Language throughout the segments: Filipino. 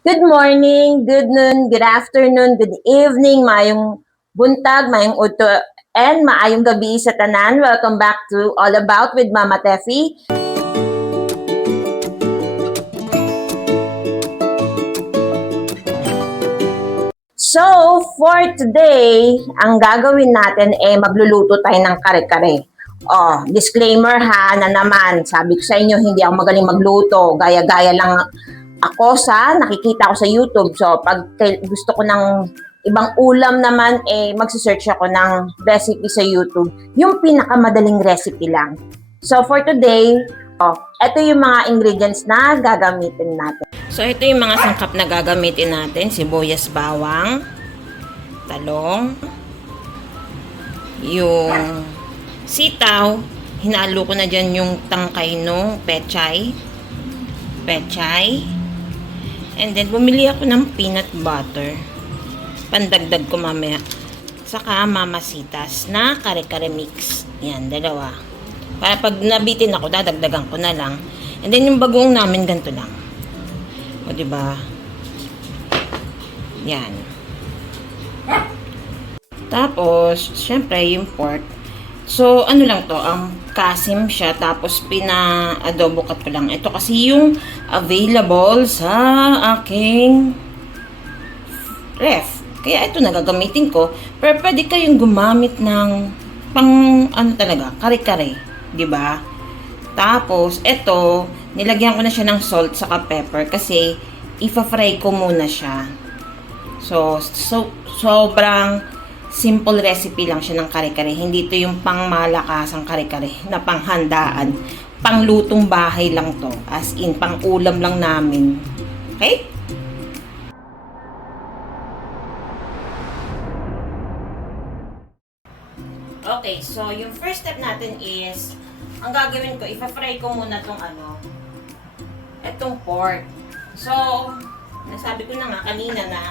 Good morning, good noon, good afternoon, good evening, maayong buntag, maayong udto, and maayong gabi sa tanan. Welcome back to All About with Mama Tefi. So, for today, ang gagawin natin magluluto tayo ng kare-kare. Oh, disclaimer ha, na naman, sabi ko sa inyo, hindi ako magaling magluto. Gaya-gaya lang ako sa nakikita ko sa YouTube. So, pag gusto ko ng ibang ulam naman, magsisearch ako ng recipe sa YouTube. Yung pinakamadaling recipe lang. So, for today, ito yung mga ingredients na gagamitin natin. So, ito yung mga sangkap na gagamitin natin. Sibuyas, bawang, talong, yung sitaw, hinalo ko na dyan yung tangkay no, pechay, and then bumili ako ng peanut butter, pandagdag ko mamaya, saka mamasitas na kare-kare mix, yan, dalawa, para pag nabitin ako, dadagdagan ko na lang, and then yung bagoong namin ganito lang, o diba, yan. Tapos, syempre, yung pork. So, ano lang to, kasim siya, tapos pina-adobo cut ko lang. Ito kasi yung available sa aking ref. Kaya ito na gagamitin ko. Pero pwede kayong gumamit ng pang, ano talaga, kare-kare. Diba? Tapos, ito, nilagyan ko na siya ng salt saka pepper kasi ipa-fry ko muna siya. So, sobrang simple recipe lang siya ng kare-kare. Hindi to yung pangmalakasang kare-kare na panghandaan. Panglutong bahay lang to. As in, pang ulam lang namin. Okay? Okay, so yung first step natin is, ang gagawin ko, ipa-fry ko muna tong etong pork. So, nasabi ko na nga kanina na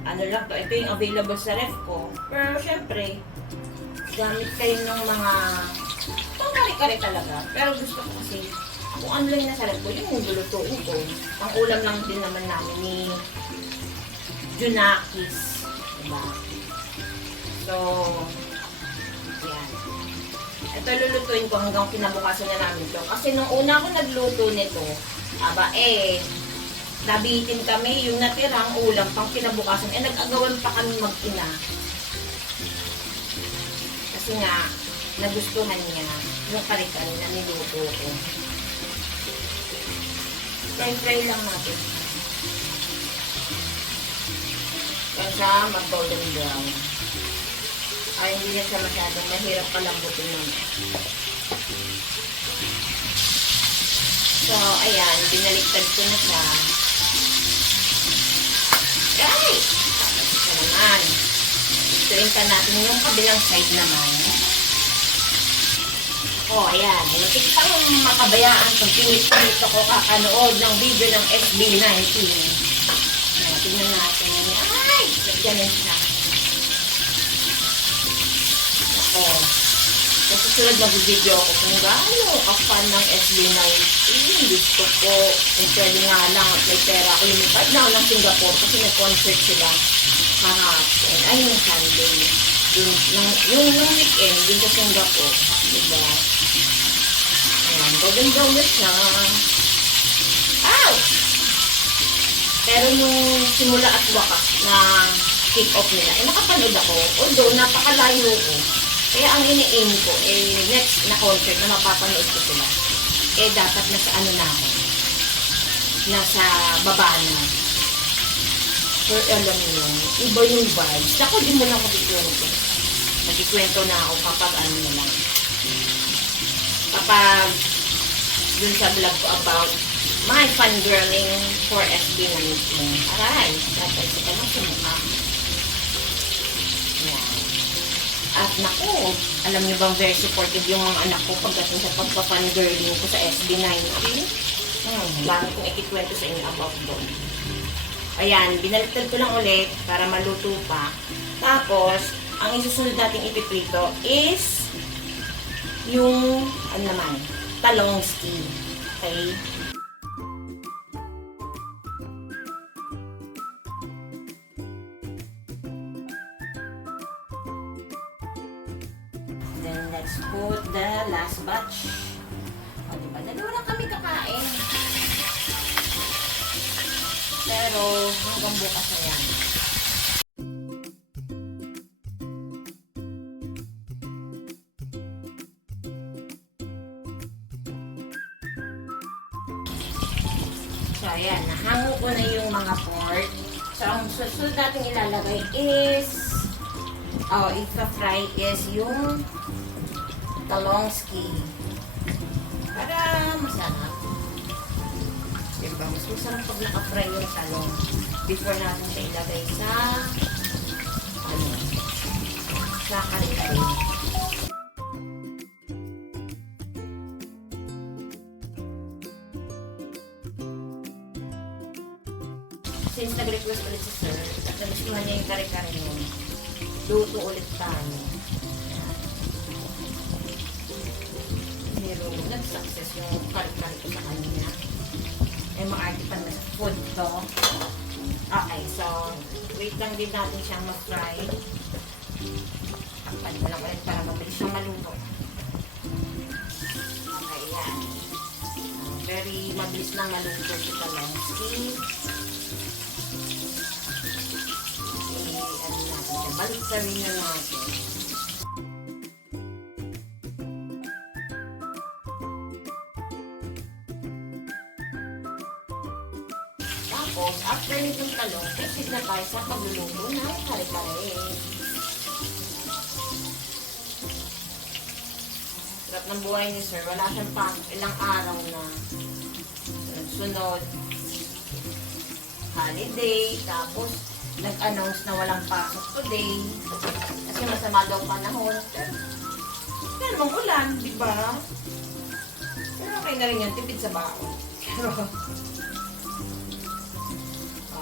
ano lang to, ito yung available sa ref ko. Pero syempre, gamit kayo ng mga pang kare-kare talaga. Pero gusto ko kasi, kung ano lang nasa ref ko, yung lulutuin ko. Pang ulam lang din naman namin ni Junakis. Diba? So, yan. Ito lulutuin ko hanggang kinabukasan na namin to. Kasi nung una ako nagluto nito, nabitin kami yung natirang ulam pang kinabukasan. Nag-agawan pa kami mag-ina. Kasi nga, nagustuhan niya yung kare-kare na niluto ko. Fry lang natin. Kasi mag-golden brown. Ay, hindi na siya masyadong mahirap palambutin naman. So, ayan, binaliktad ko na siya. Ay! Ito naman. Ituin ka natin yung kabilang side naman. Oh, ayan. Muntik pang makabayaan kung pinit-pinit ako kakanood ng video ng SB19. Ayan, tignan natin. Ay! Ganyan siya. Ako. Sa susunod mag-video ako kung gaano ka-fan ng SB19. Gusto ko, kung pwede nga lang at may pera ako, lumipad na ako ng Singapore kasi nag-concert sila kahapon. Ay, yung Sunday. Yung weekend, dun sa Singapore. Diba? Ayan, golden brown na siya. Ow! Pero nung simula at wakas na kick-off nila, nakapanood ako. Although, napakalayo ko. Kaya ang ini-aim ko, next na concert na mapapanood ko sila, dapat nasa ano na ako. Nasa baba na. So, alam niyo, iba yung vibes. Ako, di mo lang makikwento. Nakikwento na ako kapag ano na lang. Kapag dun sa vlog ko about my fangirling for SB19. Aray, dapat ka lang sa mukha. Yan. At naku, alam niyo bang very supportive yung mga anak ko pagdating sa pagpa-fangirling ko sa SB19. Lalo kong ikikwento sa inyo about doon. Ayan, binaliktad ko lang ulit para maluto pa. Tapos, ang isusunod natin ipiprito is yung, ano naman, talong steam. Okay? Then, let's put the last batch. O, diba? Dalawa lang kami kakain. Pero, hanggang bukas na yan. So, ayan. Nahango ko na yung mga pork. So, ang susunod natin ilalagay is ipa-fry is yung talongski. Para masarap. Diba? Mas masarap pag naka-fry yung talong before natin siya ilagay sa sa kare-kare. Since nag-request ulit si sir, at nagustuhan niya yung kare-kare mo, luto ulit tayo. Pero nag-success yung kare-kare ko sa kanya. Ay maarte pa na sa food to. Okay, so wait lang din natin siyang ma-fry. Takpan mo lang ulit para mabilis siyang maluto. Okay, yan. Very mabilis lang maluto si talongski. Balik sa rin na natin. Tapos, after nitong talong, proceed na tayo sa pagluluto ng kare-kare. Sarap ng buhay ni sir. Wala siyang pang ilang araw na sunod-sunod. Holiday. Tapos, nag-announce na walang pasok today. Kasi masama daw panahon. Pero namang ulan, di ba? Pero okay na rin yan. Tipid sa baon.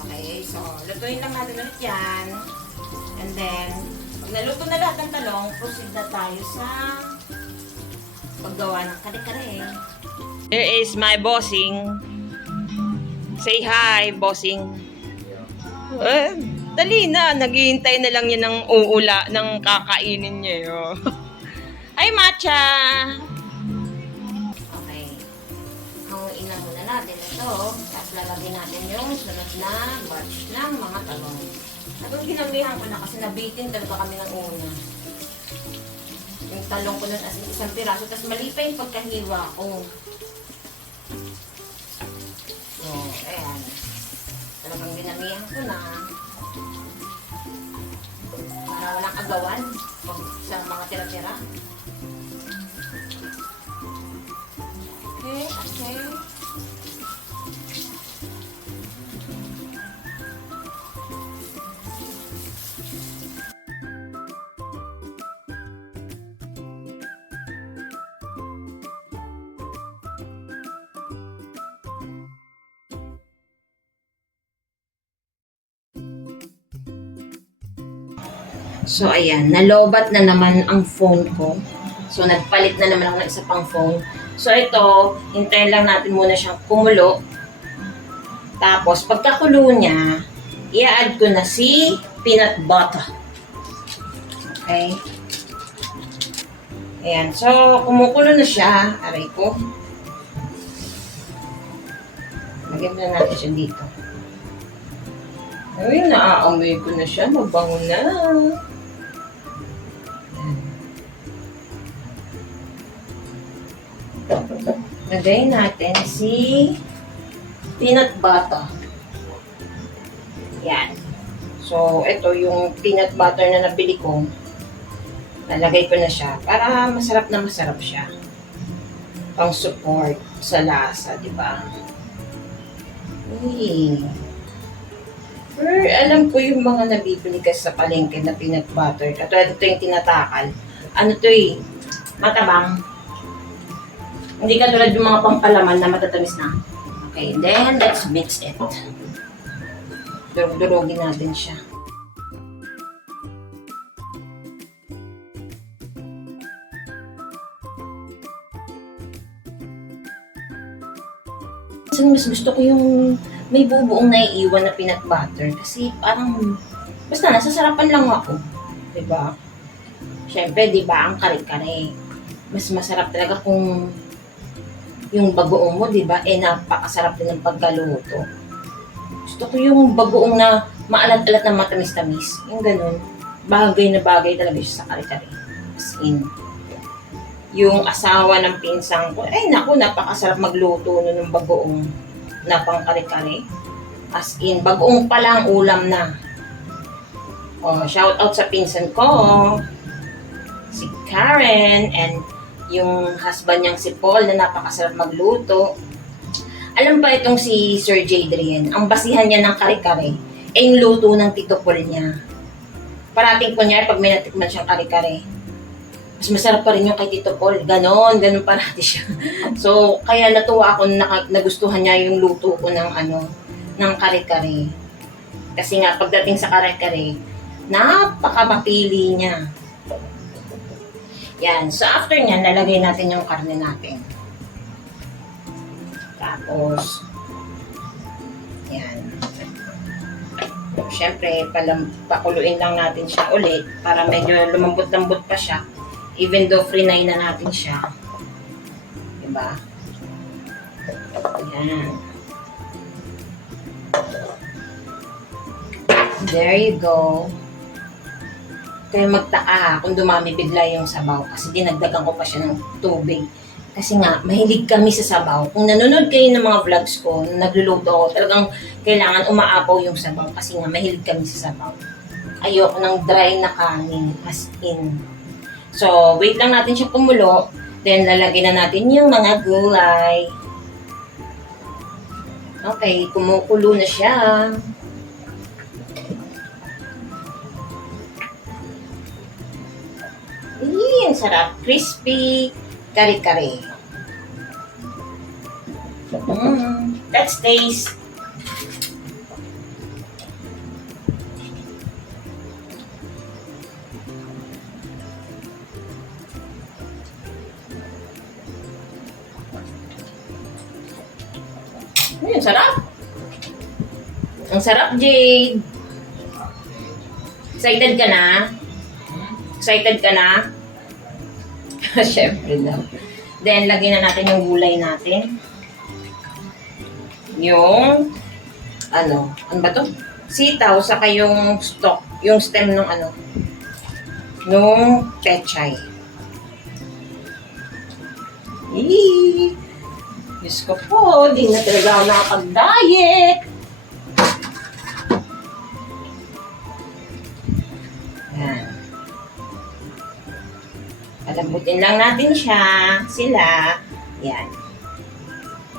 Okay, so, lutuin lang natin ulit yan. And then, pag naluto na lahat ng talong, proceed na tayo sa paggawa ng kare-kare. Here is my bossing. Say hi, bossing. Dali na. Naghihintay na lang yan ng uula, ng kakainin niya. Oh. Hi, Matcha! Okay. Hanguin na muna natin ito. Tapos lalagyan natin yung sunod na batch ng mga talong. Itong ginamihan ko na kasi nabitin talaga kami ng una. Yung talong ko nun as isang piraso. Tapos mali pa yung pagkahiwa ko. So, ayan. Talagang ginamihan ko na para walang agawan sa mga tira-tira. Okay, okay. So, ayan. Nalobat na naman ang phone ko. So, nagpalit na naman ako ng isa pang phone. So, ito, hintayin lang natin muna siyang kumulo. Tapos, pagkakulo niya, i-add ko na si peanut butter. Okay? Ayan. So, kumukulo na siya. Aray ko. Lagyan mo na natin siya dito. Ay, naaamoy ko na siya. Mabango na. Lagay natin si peanut butter. Yan. So, ito yung peanut butter na nabili ko. Nalagay ko na siya para masarap na masarap siya. Pang support sa lasa, di ba? Pero alam ko yung mga nabibili ka sa palengke na peanut butter. Katulad ito yung tinatakal. Ano to eh? Matabang. Hindi katulad yung mga pampalaman na matatamis na. Okay, then let's mix it. Durog-durogin natin siya. Mas gusto ko yung may bubuong naiiwan na peanut butter kasi parang basta nasasarapan lang ako. Diba? Siyempre, di ba, ang kare-kare. Mas masarap talaga kung yung bagoong mo, di ba, napakasarap din ng pagkaluto. Gusto ko yung bagoong na maalat-alat na matamis-tamis. Yung ganun. Bagay na bagay talaga siya sa kare-kare. As in. Yung asawa ng pinsang ko, ay naku, napakasarap magluto nun ng bagoong na pang kare-kare. As in, bagoong pa lang ulam na. Shout out sa pinsan ko, si Karen, and yung husband niyang si Paul na napakasarap magluto. Alam ba itong si Sir Jadrian, ang basihan niya ng kare-kare ay yung luto ng Tito Paul niya. Parating kunyari pag may natikman siyang kare-kare, mas masarap pa rin yung kay Tito Paul. Ganon parati siya. So, kaya natuwa ako na nagustuhan niya yung luto ko ng kare-kare. Kasi nga, pagdating sa kare-kare, napaka-mapili niya. Yan. So, after niyan, lalagay natin yung karne natin. Tapos, yan. Siyempre, pakuluin lang natin siya ulit para medyo lumambot-lambot pa siya. Even though frinay na natin siya. Diba? Yan. There you go. Kaya magtaka kung dumami bigla yung sabaw kasi dinagdagan ko pa siya ng tubig. Kasi nga, mahilig kami sa sabaw. Kung nanonood kayo ng mga vlogs ko, nagluluto ako, talagang kailangan umaapaw yung sabaw kasi nga, mahilig kami sa sabaw. Ayoko ng dry na kanin, as in. So, wait lang natin siya kumulo. Then, lalagyan na natin yung mga gulay. Okay, kumukulo na siya. Ang sarap. Crispy kare-kare. Let's taste. Sarap. Ang sarap, Jade. Excited ka na? Excited ka na? Siyempre daw. Then, lagyan na natin yung gulay natin. Yung, ano ba to? Sitaw, saka yung stalk, yung stem ng nung pechay. Eee! Diyos ko po, di na talaga ako nakapag-diet. Yan. Palambutin lang natin sila. Yan.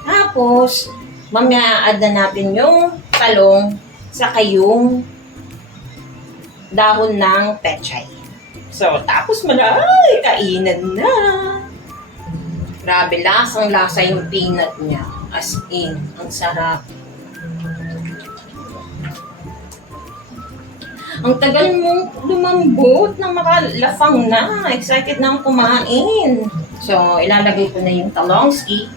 Tapos, mamaya add na natin yung talong saka yung dahon ng pechay. So, tapos ay, kainan na. Grabe, lasang-lasa yung peanut niya. As in, ang sarap. Ang tagal mong lumambot na makalafang na. Excited na akong kumain. So, ilalagay ko na yung talongski.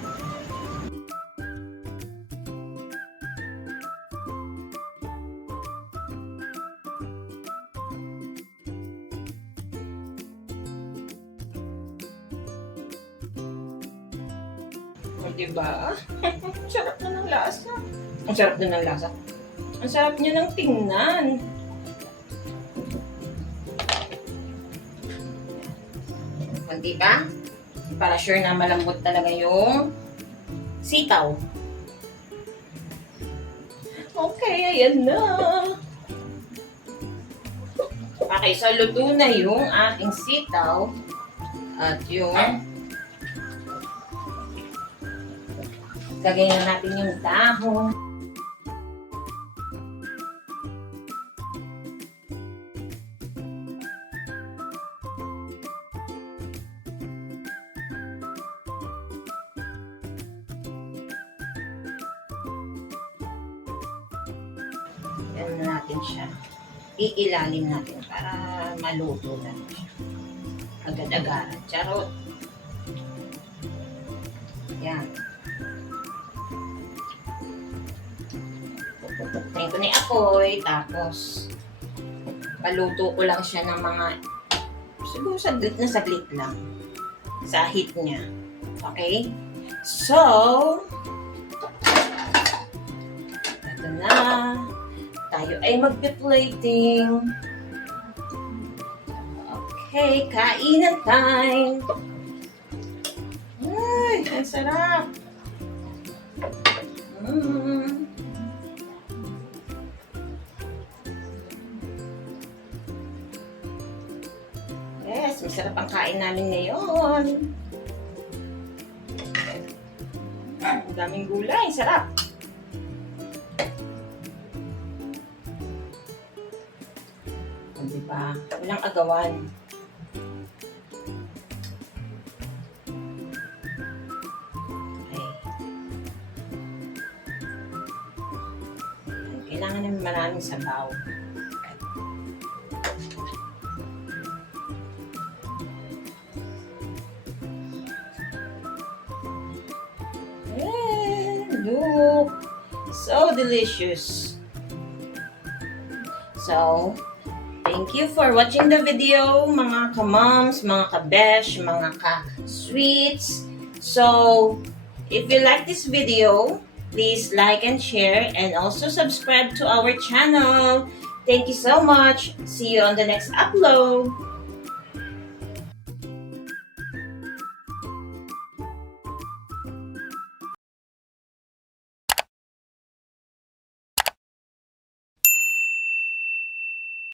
Diba? Sarap na ng lasa. Ang sarap na ng lasa. Ang sarap niya ng tingnan. Diba? Para sure na malambot talaga yung sitaw. Okay, ayan na. Okay, so luto na yung ating sitaw at yung lagay na natin yung dahon. Yan na natin siya. Iilalim natin para maluto na siya. Agad-agaran. Charot. Yan. Tayin ko na yung apoy, tapos paluto ko lang siya ng mga Siguro saglit lang sa heat niya. Okay? So, ito na. Tayo ay magpi-plating. Okay, kainan time. Ay, ang sarap. Yes, masarap ang kain namin ngayon. Ang daming gulay, sarap. O, diba? Walang agawan. Okay. Kailangan namin maraming sabaw. Look, so delicious. So, thank you for watching the video, mga ka-moms, mga ka-besh, mga ka-sweets. So, if you like this video, please like and share and also subscribe to our channel. Thank you so much. See you on the next upload.